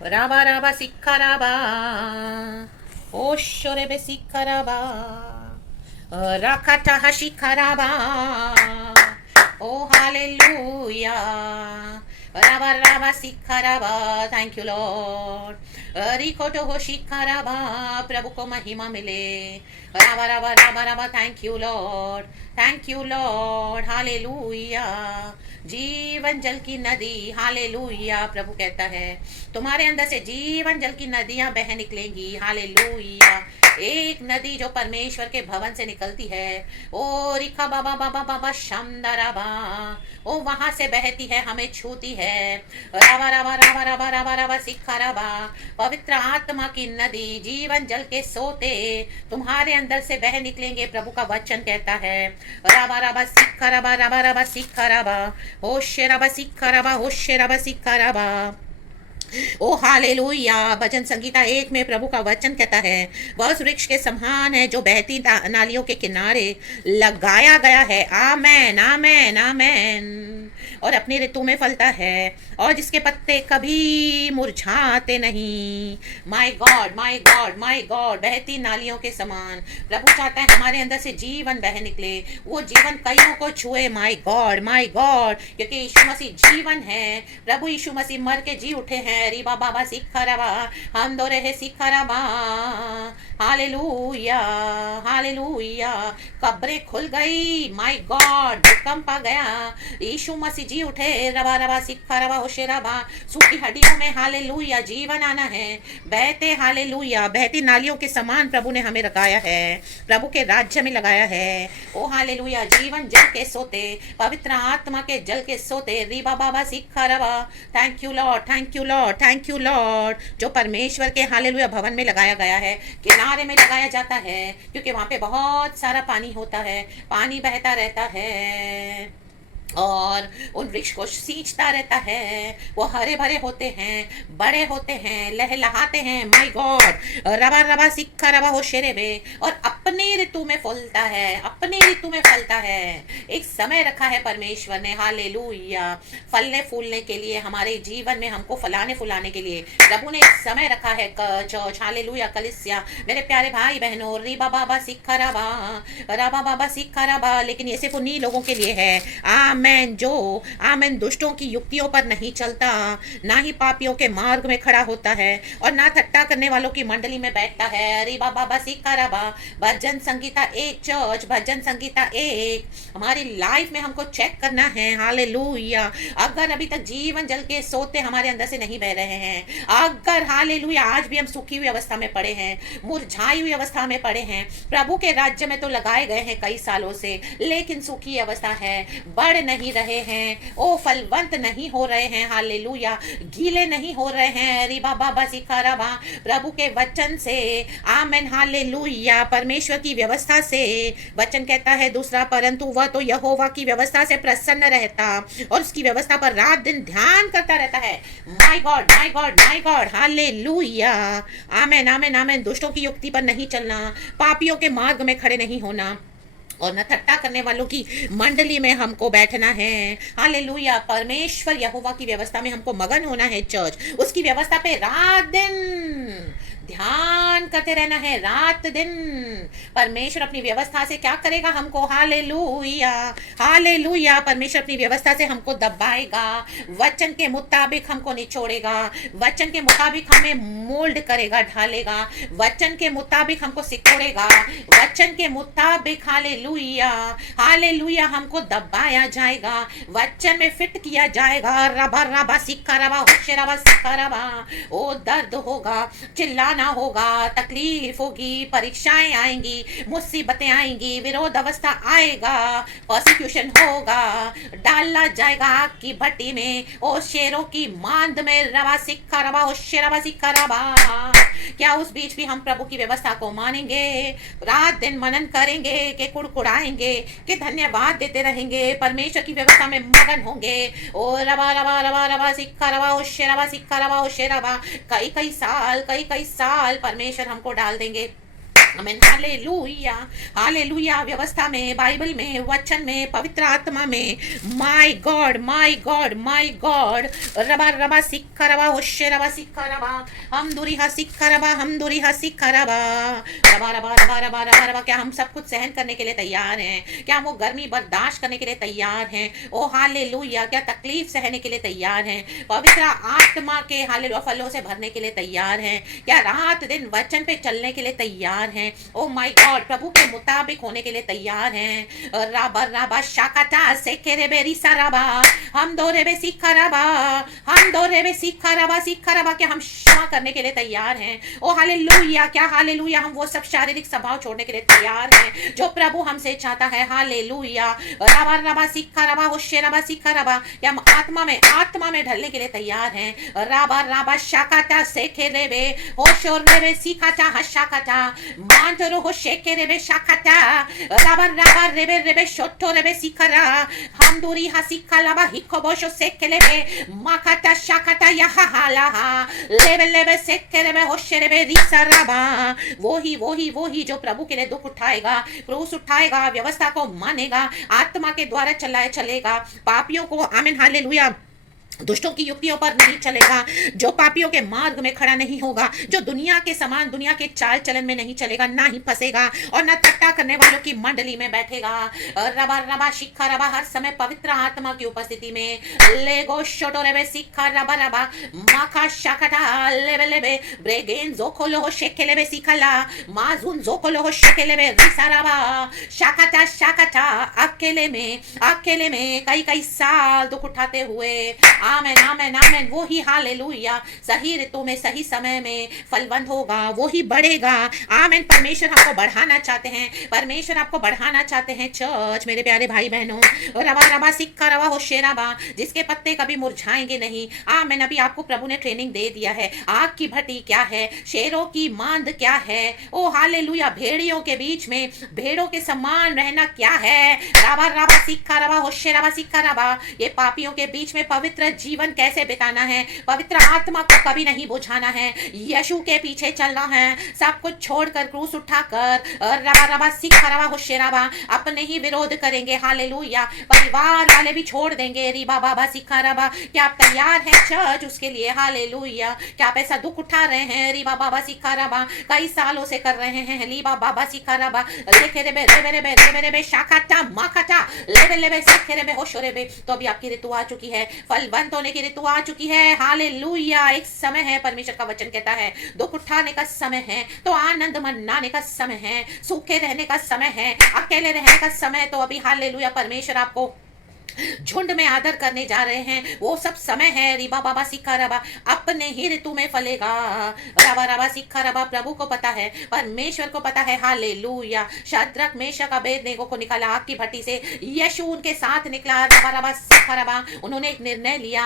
Raba raba sikaraba. Oshorebe sikaraba. Rakata hashikaraba. Oh, hallelujah. Raba raba sikaraba. Thank you, Lord. Rikoto hoshikaraba. प्रभु को महिमा मिले. रबा रबा रबा रबा. Thank you, Lord. Thank you, Lord. Hallelujah. जीवन जल की नदी. Hallelujah. प्रभु कहता है तुम्हारे अंदर से जीवन जल की नदियां बह निकलेंगी. हालेलुया. एक नदी जो परमेश्वर के भवन से निकलती है. ओ रिखा बाबा बाबा बाबा शमदराबा. ओ वहां से बहती है, हमें छूती है. रावा रावा रावा रावा रावा रावा सिखा रावा. पवित्र आत्मा की नदी, जीवन जल के सोते तुम्हारे अंदर से बह निकलेंगे. प्रभु का वचन कहता है रावा रावा सिखा रावा रावा रावा सिखा रावा. होशे रावा सिखा रावा. होशे रावा सिखा रावा. ओ हालेलुया. भजन संगीता 1 में प्रभु का वचन कहता है वह उस वृक्ष के समान है जो बहती नालियों के किनारे लगाया गया है. आमेन आमेन आमेन. और अपनी ऋतु में फलता है और जिसके पत्ते कभी मुरझाते नहीं. My god my god my God. बहती नालियों के समान प्रभु चाहता है हमारे अंदर से जीवन बह निकले. वो जीवन कईयों को छुए. माय गॉड क्योंकि यीशु मसीह जीवन है. प्रभु यीशु मसीह मर के जी उठे हैं. रीबा बाबा सिखरबा. हम दो रहे सिखरबा. Hallelujah hallelujah. कब्रें खुल गई. My God. भूकंप आ गया. यीशु मसीह जी उठे. रबा रबा सिखा रबा होशे रबा. सूखी हड्डियों में हालेलुया जीवन आना है. बहते हालेलुया बहती नालियों के समान प्रभु ने हमें लगाया है. प्रभु के राज्य में लगाया है. ओ हालेलुया. जीवन जल के सोते, पवित्र आत्मा के जल के सोते. रीबा बाबा सिखा रबा. Thank you Lord thank you Lord thank you Lord. जो परमेश्वर के हालेलुया भवन में लगाया गया है, किनारे में लगाया जाता है क्योंकि वहां पे बहुत सारा पानी होता है. पानी बहता रहता है और उन वृक्ष को सींचता रहता है. वो हरे भरे होते हैं, बड़े होते हैं, लहलहाते हैं. My God. रबा रबा सिक्का रबा हो शेरेबे. और अपनी ऋतु में फलता है. अपनी ऋतु में फलता है. एक समय रखा है परमेश्वर ने. हालेलुया. फलने फूलने के लिए, हमारे जीवन में हमको फलाने फुलाने के लिए प्रभु ने एक समय रखा है. Church hallelujah. कलिसिया मेरे प्यारे भाई बहनों. रीबा बाबा सिक्का रबा. रबा बाबा सिक्का रबा. लेकिन ये सिर्फ उन्हीं लोगों के लिए है. आमेन. जो आमेन दुष्टों की युक्तियों पर नहीं चलता, ना ही पापियों के मार्ग में खड़ा होता है और ना ठट्टा करने वालों की मंडली में बैठता है. अरे बाबा बासी कराबा. भजन संगीता 1 चर्च. भजन संगीता 1 हमारी लाइफ में हमको चेक करना है. हालेलुया. अगर अभी तक जीवन जल के सोते हमारे अंदर से नहीं बह रहे हैं, अगर हालेलुया आज भी हम सूखी हुई अवस्था में पड़े हैं, मुरझाई हुई अवस्था में पड़े हैं, प्रभु के राज्य में तो लगाए गए हैं कई सालों से, लेकिन सूखी अवस्था है, बढ़ नहीं रहे हैं, ओ फलवंत नहीं हो रहे हैं. हालेलुया. गीले नहीं हो रहे हैं. रिबा बाबा सिखाराबा. प्रभु के वचन से आमेन. हालेलुया. परमेश्वर की व्यवस्था से वचन कहता है दूसरा, परंतु वह तो यहोवा की व्यवस्था से प्रसन्न रहता और उसकी व्यवस्था पर रात दिन ध्यान करता रहता है. My god my god my god. Hallelujah. Amen amen amen. दुष्टों की युक्ति पर नहीं चलना, पापियों के मार्ग में खड़े नहीं होना और न ठट्टा करने वालों की मंडली में हमको बैठना है. हालेलुया. परमेश्वर यहोवा की व्यवस्था में हमको मगन होना है. चर्च उसकी व्यवस्था पे रात दिन ध्यान करते रहना है. रात दिन परमेश्वर अपनी व्यवस्था से क्या करेगा हमको. Hallelujah hallelujah. परमेश्वर अपनी व्यवस्था से हमको दबाएगा, वचन के मुताबिक हमको निचोड़ेगा, वचन के मुताबिक हमें मोल्ड करेगा, ढालेगा, वचन के मुताबिक हमको सिकोड़ेगा, वचन के मुताबिक हालेलुया हालेलुया हमको दबाया जाएगा, वचन में फिट किया जाएगा. रबा रबा सिक्का रबा होशे रबा सिक्का रबा. ओ दर्द होगा, चिल्लाना होगा, तकलीफ होगी, परीक्षाएं आएंगी, मुसीबतें आएंगी, विरोध अवस्था आएगा, प्रोसिक्यूशन होगा, डाला जाएगा आग की भट्टी में, ओ शेरों की मांद में. रबा सिक्का रबा होशे रबा सिक्का रबा. क्या उस बीच भी हम प्रभु की व्यवस्था को मानेंगे, रात दिन मनन करेंगे, कि कुड़कुड़ाएंगे, कि धन्यवाद देते रहेंगे, परमेश्वर की व्यवस्था में मगन होंगे. ओ रबा रबा रबा रबा सिक्का रबा होशे रबा सिक्का रबा होशे रबा. कई कई साल परमेश्वर हमको डाल देंगे आमेन, हालेलुया, हालेलुया। व्यवस्था में, बाइबल में, वचन में, पवित्र आत्मा में, my god, my god, my God. रबा रबा सिक्का रबा होशे रबा सिक्का रबा, हम दुरिहा सिक्का रबा, हम दुरिहा सिक्का रबा, रबा रबा रबा रबा रबा रबा। क्या हम सब कुछ सहन करने के लिए तैयार हैं? क्या हम वो गर्मी बर्दाश्त करने के लिए तैयार हैं? ओ हालेलुया, क्या तकलीफ सहने के लिए तैयार हैं? पवित्र आत्मा के हालेलुया फलों से भरने के लिए तैयार हैं? क्या रात दिन वचन पे चलने के लिए तैयार हैं? ओ माय गॉड, प्रभु के मुताबिक होने के लिए तैयार हैं? राबा राबा शाकाटा सेकेरे बेरी साराबा, हम दोरे बे सीखा रबा, हम दोरे बे सीखा रबा, क्या हम क्षमा करने के लिए तैयार हैं? ओ हालेलुया, क्या हालेलुया हम वो सब शारीरिक स्वभाव छोड़ने के लिए तैयार हैं जो प्रभु हमसे चाहता है? हालेलुया, राबा राबा सीखा रबा होशे रबा सीखा रबा, क्या हम आत्मा में ढलने के लिए तैयार हैं? राबा राबा शाकाटा सेकेरे बे होशोर रे सीखाटा हशाकाटा, मांतरो हो शेकेरे बे शाकाटा, राबा राबा रेबे रेबे शोटो रेबे सीखरा, हम दूरी हसीखा लाबा हिको बोशो सेकेले बे माकाटा शाकाटा यहा हालाहा, लेबे लेबे सेकेरे बे होशे रेबे रिसा राबा। वो ही जो प्रभु के लिए दुख उठाएगा, क्रूस उठाएगा, व्यवस्था को मानेगा, आत्मा के द्वारा चलेगा, पापियों को आमीन हालेलुया दुष्टों की युक्तियों पर नहीं चलेगा, जो पापियों के मार्ग में खड़ा नहीं होगा, जो दुनिया के समान दुनिया के चाल चलन में नहीं चलेगा, ना ही फंसेगा और ना टट्टा करने वालों की मंडली में बैठेगा। रबा रबा शिखा रबा, हर समय पवित्र आत्मा की उपस्थिति में लेगो शोटो रेबे शिखा रबा रबा माखा शाखटा लेबे लेबे ब्रेगेन जोखोलो हो शेकेलेबे सिखला माजुन जोखोलो हो शेकेलेबे रिसा रबा शाखटा अकेले में कई साल दुख उठाते हुए आमेन आमेन आमेन, वो ही हालेलुया सही ऋतु में सही समय में फलवंत होगा, वो ही बढ़ेगा। आमेन, परमेश्वर आपको बढ़ाना चाहते हैं, परमेश्वर आपको बढ़ाना चाहते हैं। चर्च मेरे प्यारे भाई बहनों, रवा रवा सिक्का रवा हो शेराबा, जिसके पत्ते कभी मुरझाएंगे नहीं। आमेन, अभी आपको प्रभु ने ट्रेनिंग दे दिया है। आग की भट्टी क्या है, शेरों की मांद क्या है, ओ हालेलुया भेड़ियों के बीच में भेड़ों के समान रहना क्या है। रवा रवा सिक्का रवा हो शेराबा सिक्का रवा, ये पापियों के बीच में पवित्र जीवन कैसे बिताना है, पवित्र आत्मा को कभी नहीं बुझाना है, यीशु के पीछे चलना है, सब कुछ छोड़कर क्रूस उठाकर रबा रबा सिखा रबा होशेराबा अपने ही विरोध करेंगे। हालेलुया, परिवार वाले भी छोड़ देंगे। रिबा बाबा सिखा रबा, क्या आप तैयार हैं चर्च उसके लिए? हालेलुया, क्या आप ऐसा दुख उठा रहे हैं? रिबा बाबा सिखा रबा कई सालों से कर रहे हैं। लीबा बाबा सिखा रबा लेके रेबे रेबे रेबे रेबे रेबे शाखाटा माखाटा लेबे लेबे सिखे रेबे होशो रेबे। तो अभी आपकी ऋतु आ चुकी है, फलवंत होने की ऋतु आ चुकी है। हालेलुया, एक समय है, परमेश्वर का वचन कहता है दुख उठाने का समय है तो आनंद मनाने का समय है, सूखे रहने का समय है, अकेले रहने का समय। तो अभी हालेलुया परमेश्वर आपको झुंड में आदर करने जा रहे हैं, वो सब समय है। रिबा बाबा सिक्का रबा अपने ही ऋतु में फलेगा। रबा रबा सिक्का रबा, प्रभु को पता है, परमेश्वर को पता है। हालेलुया, शद्रक मेशक अबेदनेगो को निकाला आग की भट्टी से, यीशु उनके साथ निकला। रबा रबा सिक्का रबा, उन्होंने एक निर्णय लिया,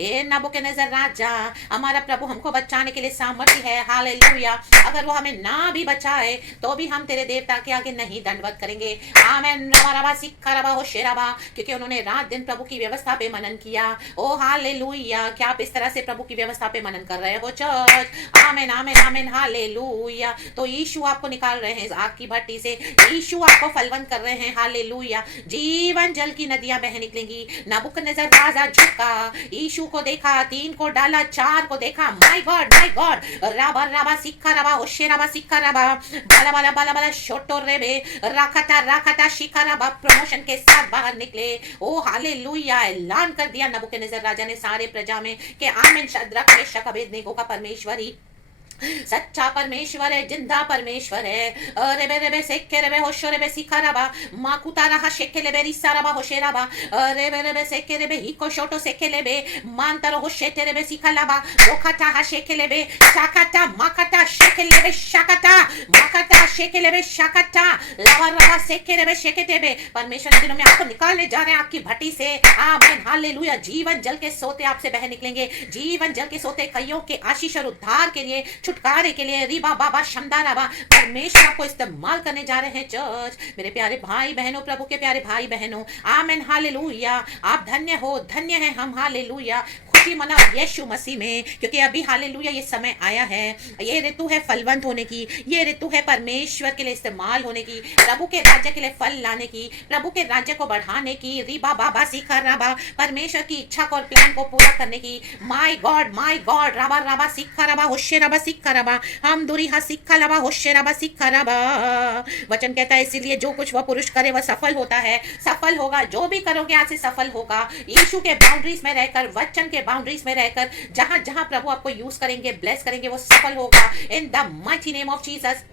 ए नबूकदनेस्सर राजा, हमारा प्रभु हमको बचाने के लिए सामर्थ्य है। हालेलुया, अगर वो हमें ना भी बचाए तो भी हम तेरे देवता के आगे नहीं दंडवत करेंगे। आमेन। रबा रबा सिक्का रबा हो शेराबा, क्योंकि उन्होंने रात दिन प्रभु की व्यवस्था पे मनन किया। ओ हालेलुया, क्या आप इस तरह से प्रभु की व्यवस्था पे मनन कर रहे हो चर्च? आमेन आमेन आमेन, हालेलुया। तो यीशु आपको निकाल रहे हैं आग की भट्टी से, यीशु आपको फलवंत कर रहे हैं। हालेलुया, जीवन जल की नदियां बह निकलेंगी। नबूकदनेस्सर राजा झुका, यीशु को देखा, 3 को डाला, 4 को देखा। माय गॉड राबा राबा सिक्का रबा होशे रबा सिक्का रबा बाला बाला बाला बाला शोटो रेबे राखता शिखा रबा, प्रमोशन के साथ बाहर निकले। ओ हालेलुया, ऐलान कर दिया नबूकदनेस्सर राजा ने सारे प्रजा में कि आमीन, शद्रक मेशक अबेदनेगो का परमेश्वर ही सच्चा परमेश्वर है, जिंदा परमेश्वर है। रेबे रेबे सेके रेबे होशो रेबे सिखा रबा माकुता रहा शेके लेबे रिसा रबा होशे रबा रेबे रेबे सेके रेबे हिको शोटो सेके लेबे मानतरो होशेते रेबे सिखा लबा रोखाता हा शेके लेबे शाकाता माकाता शेके लेबे शाकाता माकाता शेके लेबे शाकाता लबा रबा सेके रेबे शेके तेबे। परमेश्वर इन दिनों में आपको निकालने जा रहे हैं आपकी भट्टी से। आमीन, हालेलुया। जीवन जल के सोते आपसे बह निकलेंगे, जीवन जल के सोते कईयों के आशीष और उद्धार के लिए छुटकारे के लिए रिबा बाबा शमदा रबा परमेश्वर आपको इस्तेमाल करने जा रहे हैं चर्च। मेरे प्यारे भाई बहनों, प्रभु के प्यारे भाई बहनों, आमेन, हालेलुया। आप धन्य हो, धन्य है हम, हालेलुया। खुशी मनाओ यीशु मसीह में, क्योंकि अभी हालेलुया ये समय आया है। ये ऋतु है फलवंत होने की, ये ऋतु है परमेश्वर के लिए इस्तेमाल होने की, प्रभु के राज्य के लिए फल लाने की, प्रभु के राज्य को बढ़ाने की, रिबा बाबा सीखा रबा परमेश्वर की इच्छा को और प्लान को पूरा करने की। माय गॉड रबा रबा सीखा रबा होशे रबा सीखा रबा हम दूरी हा सीखा रबा होशे रबा सीखा रबा। वचन कहता है इसीलिए जो कुछ वह पुरुष करे वह सफल होता है, सफल होगा। जो भी करोगे आज से सफल होगा। यीशु के बाउंड्रीज में रहकर, वचन के बाउंड्रीज में रहकर, जहां जहां प्रभु आपको यूज करेंगे, ब्लेस करेंगे, वो सफल होगा। इन the mighty name of Jesus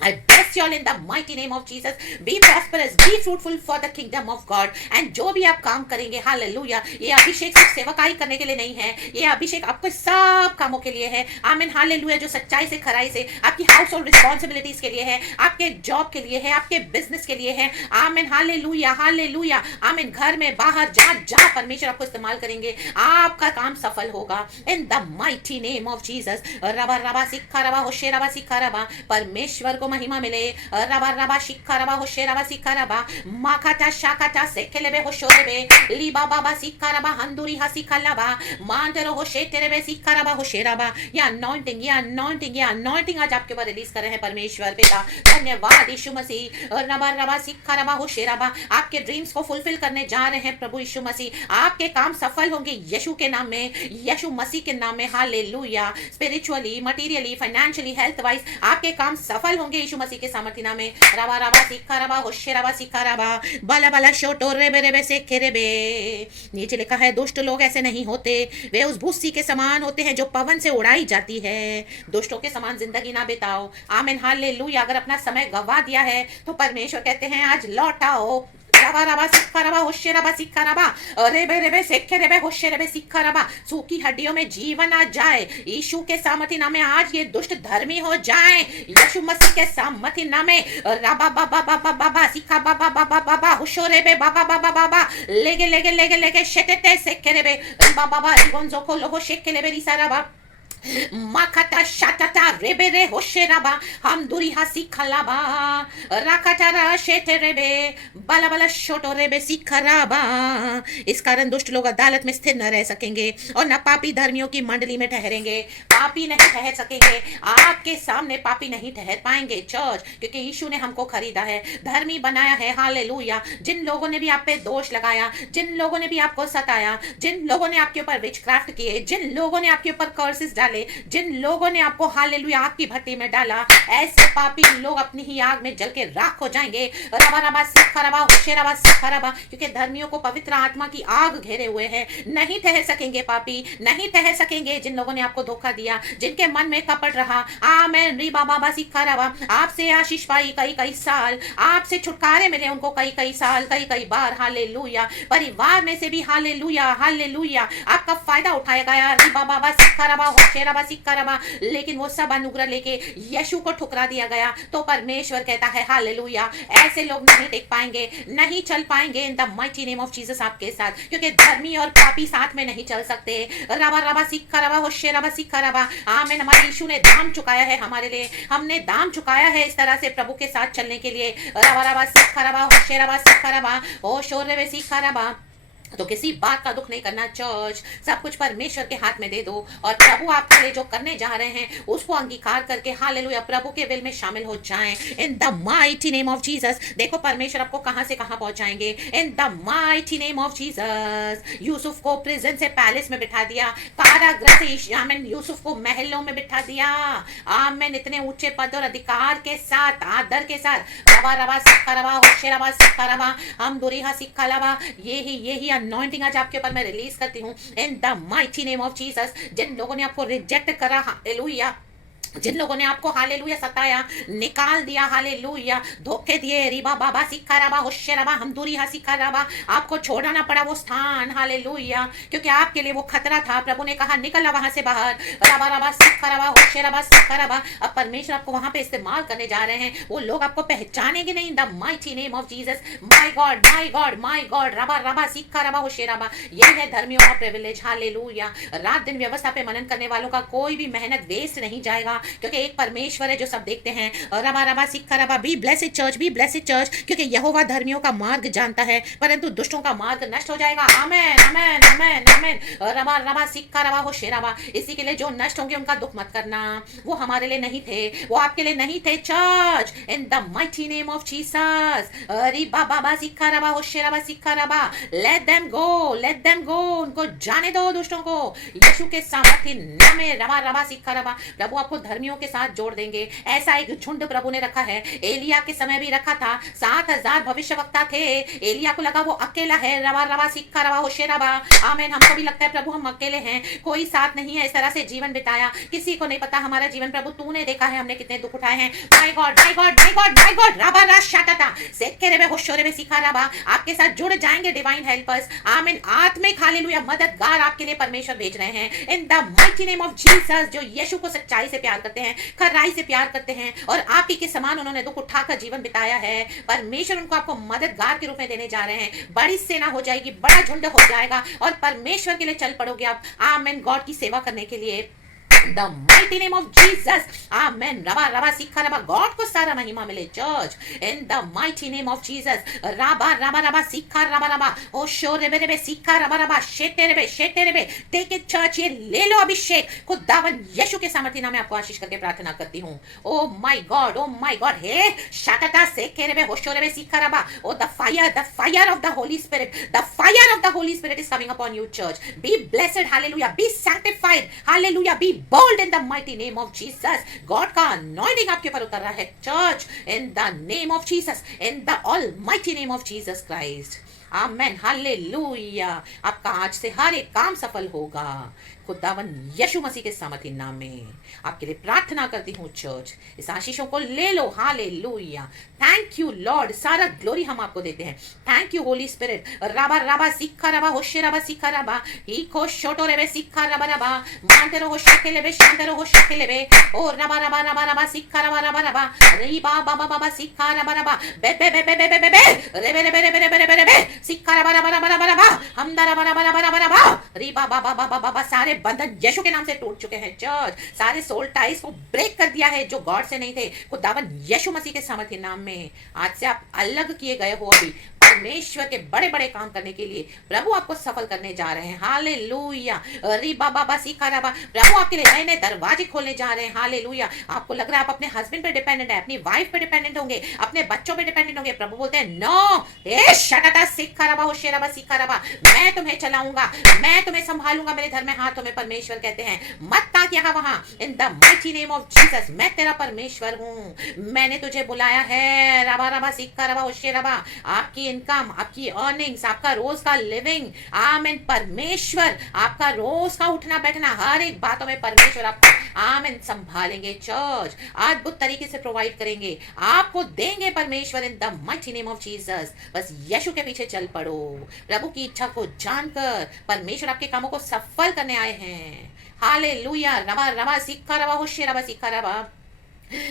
I bless you all in the mighty name of Jesus. Be prosperous, be fruitful for the kingdom of God. And जो भी आप काम करेंगे, हालेलुया, ये अभिषेक सिर्फ सेवकाई करने के लिए नहीं है, ये अभिषेक आपको सब कामों के लिए है। आमीन, हालेलुया। जो सच्चाई से, खराई से, आपकी हाउस होल्ड रिस्पॉन्सिबिलिटीज के लिए है, आपके जॉब के लिए है, आपके बिजनेस के लिए है। आमीन, हालेलुया, हालेलुया। आमीन, घर में, बाहर, जहां जहां परमेश्वर आपको इस्तेमाल करेंगे, आपका काम सफल होगा। इन the mighty name of Jesus. रबा रबा सिक्खा रबा होशे रबा सिक्खा रबा परमेश्वर को महिमा मिले। रबा रबा शिखा रबा होशे रबा सिखा रबा माखाटा शाखाटा सेखेलेबे होशोरेबे लीबा बाबा सिखा रबा हंदुरी हा सिखा लबा मांटरो होशे तेरेबे सिखा रबा होशे रबा। ये अनॉइंटिंग आज आपके ऊपर रिलीज कर रहे हैं परमेश्वर पिता। धन्यवाद यीशु मसीह। रबा रबा सिखा रबा होशे रबा आपके ड्रीम्स को फुलफिल करने जा रहे हैं प्रभु यीशु मसीह। आपके काम सफल होंगे यीशु के नाम में, यीशु मसीह के नाम में। Hallelujah. Spiritually, materially, financially, health wise आपके काम सफल होंगे यीशु मसीह के सामर्थ्य नाम में। रबा रबा सिखा रबा होशे रबा सिखा रबा बाला बाला शोटो रेबे रेबे से खेरेबे। नीचे लिखा है दुष्ट लोग ऐसे नहीं होते, वे उस भूसी के समान होते हैं जो पवन से उड़ाई जाती है। दुष्टों के समान जिंदगी ना बिताओ। आमीन, हालेलुया। अगर अपना समय गवा दिया है तो परमेश्वर कहते हैं आज लौट आओ। रबा रबा सिक्खा रबा होशे रबा सिक्खा रबा रेबे रेबे सेखे रेबे होशे रेबे सिक्खा रबा। सूखी हड्डियों में जीवन आ जाए यीशु के सामर्थ्य नाम में। आज ये दुष्ट धर्मी हो जाए यीशु मसीह के सामर्थ्य नाम में। रबा बाबा बाबा बाबा सिक्खा बाबा बाबा बाबा होशो रेबे बाबा बाबा बाबा लेगे लेगे लेगे लेगे शेटेते सेखे रेबे बाबा बाबा रिगोंजो को लोहो शेखे लेबे रिसा रबा माखाटा शाटाटा रेबेरे होशेराबा हम दूरी हासी खलाबा राकाटारा शेटेरेबे बाला बाला शोटो रेबे सिखराबा। इस कारण दुष्ट लोग अदालत में स्थिर न रह सकेंगे और न पापी धर्मियों की मंडली में ठहरेंगे। पापी नहीं ठहर सकेंगे, आपके सामने पापी नहीं ठहर पाएंगे चर्च, क्योंकि यीशु ने हमको खरीदा है, धर्मी बनाया है। हालेलुया। जिन लोगों ने भी आप पे दोष लगाया, जिन लोगों ने भी आपको सताया, जिन लोगों ने आपके ऊपर विचक्राफ्ट किए, जिन लोगों ने आपके ऊपर कर्सेस डाले, जिन लोगों ने आपको हालेलुया आग की भट्टी में डाला, ऐसे पापी लोग अपनी ही आग में जल के राख हो जाएंगे। रबा रबा सिखा रबा होशे रबा सिखा रबा। क्योंकि धर्मियों को पवित्र आत्मा की आग घेरे हुए है, नहीं ठहर सकेंगे पापी, नहीं ठहर सकेंगे। जिन लोगों ने आपको धोखा दिया, जिनके मन में कपट रहा, आमेन री बाबा बा सिखा रबा आपसे आशीष पाई कई कई साल, आपसे छुटकारे मिले उनको कई कई साल, कई कई बार। हालेलुया। परिवार में से भी हालेलुया हालेलुया आपका फायदा उठाया गया। री बाबा बा सिखा रबा होशे रबा सिक्का रबा, लेकिन वो सब अनुग्रह लेके यीशु को ठुकरा दिया गया। तो परमेश्वर कहता है हालेलुया ऐसे लोग नहीं टिक पाएंगे, नहीं चल पाएंगे इन the mighty name of Jesus आपके साथ, क्योंकि धर्मी और पापी साथ में नहीं चल सकते। रबा रबा सिक्का रबा होशे रबा सिक्का रबा। आमीन। हमारे यीशु ने दाम चुकाया है हमारे लिए, हमने दाम चुकाया है इस तरह से प्रभु के साथ चलने के लिए। रबा रबा सिक्का रबा होशे रबा सिक्का रबा ओ शोर रे सिक्का रबा। तो किसी बात का दुख नहीं करना चर्च, सब कुछ परमेश्वर के हाथ में दे दो और प्रभु आपके लिए जो करने जा रहे हैं उसको अंगीकार करके हालेलुया प्रभु के विल में शामिल हो जाएं इन the mighty name of Jesus. देखो परमेश्वर आपको कहां से कहां पहुंचाएंगे इन the mighty name of Jesus. Yusuf को प्रिजन से पैलेस में बिठा दिया, कारागृह से आमीन यूसुफ को महलों में बिठा दिया। आमीन। इतने ऊंचे पद और अधिकार के साथ, आदर के साथ। रबा रबा सिक्का रबा होशे रबा सिक्का रबा हम दुरीहा सिक्का लबा। यही अनॉइंटिंग आज आपके ऊपर मैं रिलीज करती हूँ in the mighty name of Jesus. जिन लोगों ने आपको रिजेक्ट करा, हालेलुया, जिन लोगों ने आपको हालेलुया सताया, निकाल दिया, हालेलुया, धोखे दिए, रिबा बाबा सिक्का रबा होशे रबा हम दूरी हा सिक्का रबा, आपको छोड़ना पड़ा वो स्थान। हालेलुया। क्योंकि आपके लिए वो खतरा था। प्रभु ने कहा निकल वहां से बाहर। रबा रबा सिक्का रबा होशे रबा सिक्का रबा। अब परमेश्वर आपको वहां पे इस्तेमाल करने जा रहे हैं। वो लोग आपको पहचानेंगे नहीं। The mighty name of Jesus. My god my god my God. रबा रबा सिक्का रबा होशे रबा। यही है धर्मियों का प्रिविलेज। हालेलुया। रात दिन व्यवस्था पे मनन करने वालों का कोई भी मेहनत वेस्ट नहीं जाएगा। क्योंकि एक परमेश्वर है जो सब देखते हैं। रबा रबा सिक्का रबा, be blessed church, be blessed church, क्योंकि यहोवा धर्मियों का मार्ग जानता है परंतु दुष्टों का मार्ग नष्ट हो जाएगा। आमेन आमेन आमेन आमेन। रबा रबा सिक्का रबा हो शेराबा, इसी के लिए जो नष्ट होंगे उनका दुख मत करना, वो हमारे लिए नहीं थे, वो आपके लिए नहीं थे। Church in the mighty name of Jesus, अरे बाबा सिक्का रबा हो शेराबा सिक्का रबा, let them go, let them go, उनको जाने दो दुष्टों को यीशु के सामर्थ्य नाम में। रबा रबा सिक्का रबा, प्रभु आपको धर्मियों के साथ जोड़ देंगे। ऐसा एक झुंड प्रभु ने रखा है, एलिया के समय भी रखा था। 7,000 भविष्यवक्ता थे, एलिया को लगा वो अकेला है। रबा रबा सिक्का रबा हो शेराबा, आमेन। हमको भी लगता है प्रभु हम अकेले हैं, कोई साथ नहीं है। इस तरह से जीवन बिताया, किसी को नहीं पता हमारा जीवन प्रभु तूने देखा है हमने कितने दुख उठाए हैं। My god my god my god my God. रबा रा शाटाटा सेक्के रे होशोरे में सिखा रबा, आपके साथ जुड़ जाएंगे डिवाइन हेल्पर्स। आमीन। आत्मिक हालेलुया मददगार आपके लिए परमेश्वर भेज रहे हैं इन the mighty name of Jesus, जो यीशु को सच्चाई से प्यार करते हैं, खराई से प्यार करते हैं और आप ही के समान उन्होंने दुख उठाकर जीवन बिताया है। परमेश्वर उनको आपको मददगार के रूप में देने जा रहे हैं। बड़ी सेना हो जाएगी, बड़ा झुंड हो जाएगा और परमेश्वर के लिए चल पड़ोगे आप। आमीन। गॉड की सेवा करने के लिए the mighty name of Jesus, amen। रबा रबा सिक्का रबा, गॉड को सारा महिमा मिले। Church in the mighty name of Jesus, रबा रबा रबा सिक्का रबा रबा, ओ शो रेबे रेबे सिक्का रबा रबा, शेटे रेबे टेक इट चर्च, ये ले लो अभिषेक। खुदावन यीशु के सामर्थ्य नाम में आपको आशीष करके प्रार्थना करती हूँ। ओ माय गॉड हे शाटाटा सेके रेबे होशो रेबे सिक्का रबा, oh the fire of the holy spirit, the fire of the holy spirit is coming upon you. Church be blessed, hallelujah, be sanctified, hallelujah, be bold in the mighty name of Jesus। God का anointing आपके पर उतर रहा है। Church in the name of Jesus, in the almighty name of Jesus Christ, amen, hallelujah. आपका आज से हर एक काम सफल होगा। खुदावन यीशु मसीह के सामर्थ्य नाम में आपके लिए प्रार्थना करती हूँ। चर्च इस आशीषों को ले लो। हालेलुया। थैंक यू लॉर्ड, सारा ग्लोरी हम आपको देते हैं। Thank you holy spirit. रबा रबा सिक्का रबा होशे रबा सिक्का रबा, इको शोटो रेबे सिक्का रबा रबा, मानते रहो शके लेबे, शांते रहो शके लेबे, ओ रबा रबा रबा रबा सिक्का रबा रबा रबा, री बाबा बाबा सिक्का रबा रबा, बे बे बे बे बे बे बे रेबे रेबे रेबे रेबे रेबे रेबे सिक्का रबा रबा रबा रबा रबा, हमदा रबा रबा रबा रबा रबा, री बाबा बाबा बाबा, सारे बंधन यीशु के नाम से टूट चुके हैं। चर्च सारे सोल टाइज को ब्रेक कर दिया है जो गॉड से नहीं थे। खुदावन यीशु मसीह के सामर्थ्य नाम में आज से आप अलग किए गए हो। अभी परमेश्वर के बड़े बड़े काम करने के लिए प्रभु आपको सफल करने जा रहे हैं। हालेलुया। री बाबा बासी खराबा, प्रभु आपके लिए नए नए दरवाजे खोलने जा रहे हैं। हालेलुया। आपको लग रहा है आप अपने हस्बैंड पे डिपेंडेंट है, अपनी वाइफ पे डिपेंडेंट होंगे, अपने बच्चों पे डिपेंडेंट होंगे। प्रभु बोलते हैं नो, ए शटाटा सिखराबा हो शेराबा सिखराबा, मैं तुम्हें चलाऊंगा, मैं तुम्हें संभालूंगा, मेरे धर्म में हाथों में। परमेश्वर कहते हैं मत ताक यहाँ वहां, इन the mighty name of Jesus, मैं तेरा परमेश्वर हूँ, मैंने तुझे बुलाया है। रबा रबा सिखराबा हो शेराबा, आपकी इनकम, आपकी अर्निंग्स, आपका रोज का लिविंग, आमीन, परमेश्वर आपका रोज का उठना बैठना, हर एक बातों में परमेश्वर आपको आमीन संभालेंगे। चर्च अद्भुत तरीके से प्रोवाइड करेंगे, आपको देंगे परमेश्वर इन the mighty name of Jesus. बस यीशु के पीछे चल पड़ो। प्रभु की इच्छा को जानकर परमेश्वर आपके कामों को सफल करने आए हैं। हालेलुया। रबा रबा सिक्का रबा होशे रबा सिक्का रबा,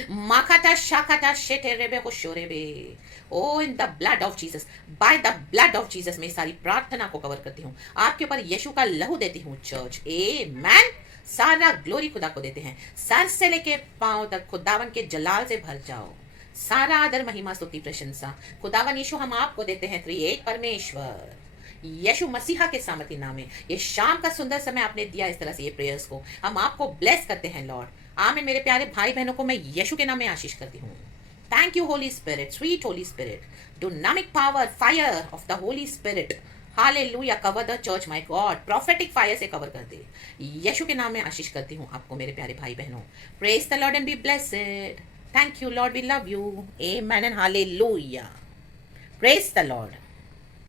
माकाता शाकाता शेटे रेबे होशोरे बे। Oh in the blood of Jesus, by the blood of Jesus में सारी प्रार्थना को कवर करती हूँ, आपके ऊपर यीशु का लहू देती हूँ। चर्च आमेन। सारा ग्लोरी खुदा को देते हैं, सर से लेके पांव तक खुदावन के जलाल से भर जाओ। सारा आदर महिमा स्तुति प्रशंसा खुदावन यीशु हम आपको देते हैं। त्रिएक परमेश्वर यीशु मसीहा के सामर्थ्य नाम में ये शाम का सुंदर समय आपने दिया, इस तरह से ये प्रेयर्स को हम आपको ब्लेस करते हैं लॉर्ड। आमीन। मेरे प्यारे भाई बहनों को मैं यीशु के नाम में आशीष करती हूँ। Thank you holy spirit, sweet holy spirit, dynamic power, fire of the holy spirit. Hallelujah. Cover the church my god, prophetic fire से कवर कर दे। यीशु के नाम में आशीष करती हूँ आपको मेरे प्यारे भाई बहनों। Praise the Lord and be blessed. Thank you Lord, we love you. Amen and hallelujah. Praise the Lord.